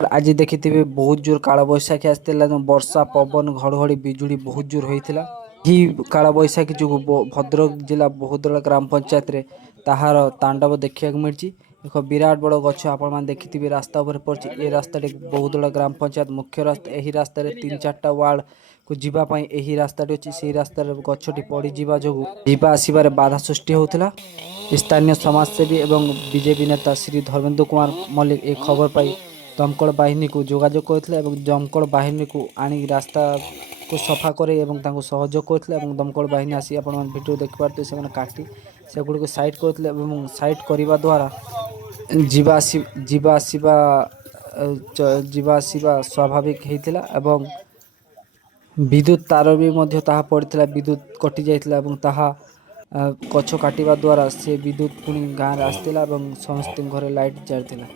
आज देखिथिबे बहुत जोर काल बैशाखी आसला वर्षा पवन घड़घड़ी बिजुड़ी बहुत जोर होता। काल बैशाखी जो भद्रक जिला बहुदला ग्राम पंचायत रे ताहार तांडव देखा मिली। एक विराट बड़ गछ आपण देखिथिबे रास्ता उपर पड़छि। ए रास्ता बहुदला ग्राम पंचायत मुख्य रास्ता। यही रास्ता 3-4टा वार्ड को जीवाई यही रास्ताटी अच्छी से रास्ता गछटी पड़ जा आसबार बाधा सृष्टि होता। स्थानीय समाजसेवी एवं बीजेपी नेता श्री धर्मेंद्र कुमार मल्लिक एक खबर पाई दमकल बाहिनी को जोगाजोग करते दमकल बाहिनी को आनी रास्ता को सफा करे सहयोग करते दमकल बाहिनी आसी आप भिडियो देखिपारे से काटी से गुड़ को साइड करते साइड करने द्वारा जीवा स्वाभाविक होता एवं विद्युत तार भी पड़ता विद्युत कटि जाता गछ काटिबा द्वारा से विद्युत पुणी गाँव आसला समस्त घरे लाइट जाता।